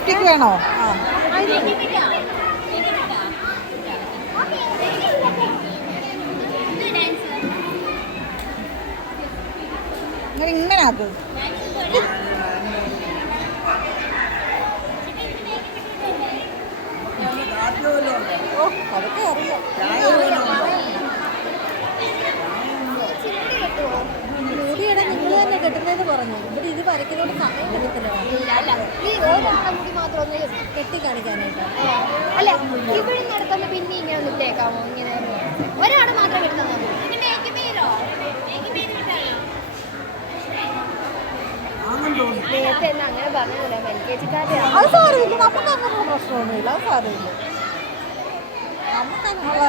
ലിപ്റ്റിക് വേണോ? ആ ഇങ്ങനെ ആക്ക്. ഓ അതൊക്കെ അറിയാം. മുടിയുടെ ഇവിടെ ഇത് വരയ്ക്കുന്നതുകൊണ്ട് സമയം കിട്ടത്തില്ല ഈ ഒരാളെ മുടി മാത്രം ഒന്ന് കെട്ടി കാണിക്കാനായിട്ട് അല്ല? ഇവിടെ നടത്തുന്ന പിന്നെ ഇങ്ങനെ ഒന്ന് ഇട്ടേക്കാമോ? ഇങ്ങനെ ഒരാളെ മാത്രം കിട്ടുന്നത് നേരത്തെ എന്നാ അങ്ങനെ പറഞ്ഞില്ല എൽ കെ ജിക്കാരെയാണ് അത് സാരമില്ല. നമുക്ക് അങ്ങനെയുള്ള പ്രശ്നമൊന്നുമില്ല. അത് സാരമില്ല. നമുക്കതിനുള്ള